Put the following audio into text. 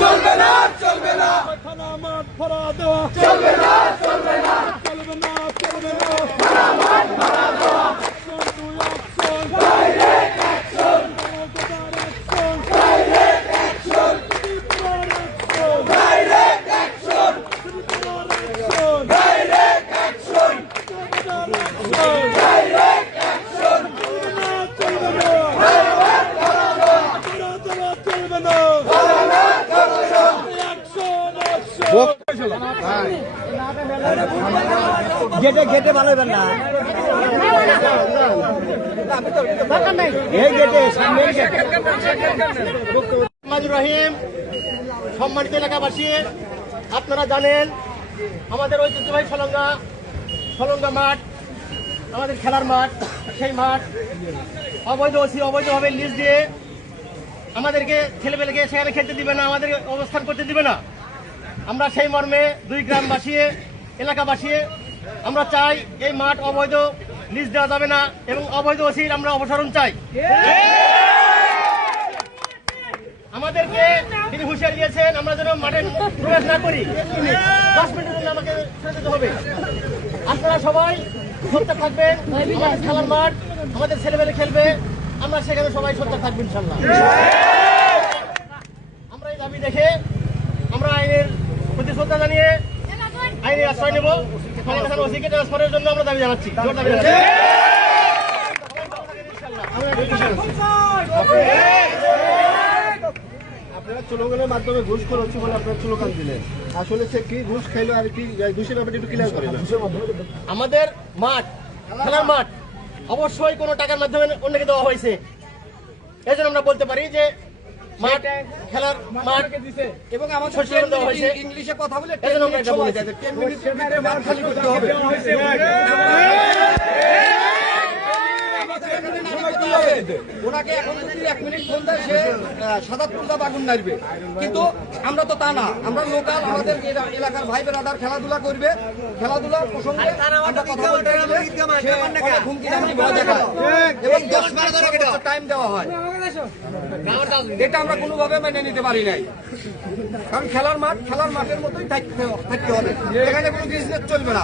চলবে না চলবে না থানা মাঠ ভরা দেওয়া চলবে না চলবে না চলবে না চলবে না থানা মাঠ ভরা দেওয়া direct action direct action direct action direct action direct action চলবে না চলবে না গেটে গেটে ভালো হবেন না এই গেটে সামনে রহিম। সম্মানিত এলাকাবাসী, আপনারা জানেন আমাদের ঐতিহ্যবাহী সলঙ্গা মাঠ আমাদের খেলার মাঠ। সেই মাঠ অবৈধভাবে লিজ দিয়ে আমাদেরকে ছেলেপেলেকে সেখানে খেলতে দিবে না, আমাদের অবস্থান করতে দিবে না। আমরা সেই মর্মে দুই গ্রামবাসী এলাকাবাসী আমরা চাই এই মাঠ অবৈধ লিজ দেওয়া যাবে না এবং অবৈধ ওসির আমরা অপসারণ চাই। আমাদেরকে তিনি হুঁশিয়ারি দিয়েছেন আমরা যেন মাঠে প্রবেশ না করি, 10 মিনিটের জন্য আমাকে ছেড়ে দিতে হবে। আপনারা সবাই সত্য থাকবেন, খেলার মাঠ আমাদের ছেলেমেয়ে খেলবে, আমরা সেখানে সবাই সত্য থাকবো ইনশাল্লাহ। আমরা এই দাবি দেখে আমরা আইনের প্রতি শ্রদ্ধা জানিয়ে আইনের আশ্রয় নেব। ওসিকে ট্রান্সফারের জন্য আমরা দাবি জানাচ্ছি। আপনারা স্লোগানের মাধ্যমে ঘুষ করাচ্ছি বলে আপনারা স্লোগান দিলেন, আসলে সে কি ঘুষ খাইলো আর কি ঘুষের ব্যাপারে একটু ক্লিয়ার করেন। আমাদের মাঠ খেলার মাঠ অবশ্যই কোনো টাকার মাধ্যমে অন্যকে দেওয়া হয়েছে। এই জন্য আমরা বলতে পারি যে মাঠ খেলার মাঠ এবং আমার দেওয়া হয়েছে। ইংলিশে কথা বলে এই জন্য আমরা এটা বলেছি। মাঠ খালি করতে হবে। ওনাকে এখন যদি 1 মিনিট ফোন দেয় সে সাদাতপুর আগুন নাড়বে, কিন্তু আমরা তো তা না। আমরা লোকাল আমাদের এলাকার ভাই বেরাদার খেলাধুলা করবে, খেলাধুলার প্রসঙ্গে আমরা কথা বলতে গেলে হুমকি দামকি ভয় দেখায় এবং 10-12 টাইম দেওয়া হয়। এটা আমরা কোনোভাবে মেনে নিতে পারি নাই, কারণ খেলার মাঠের মতোই থাকতে হবে। এখানে কোনো বিজনেস চলবে না।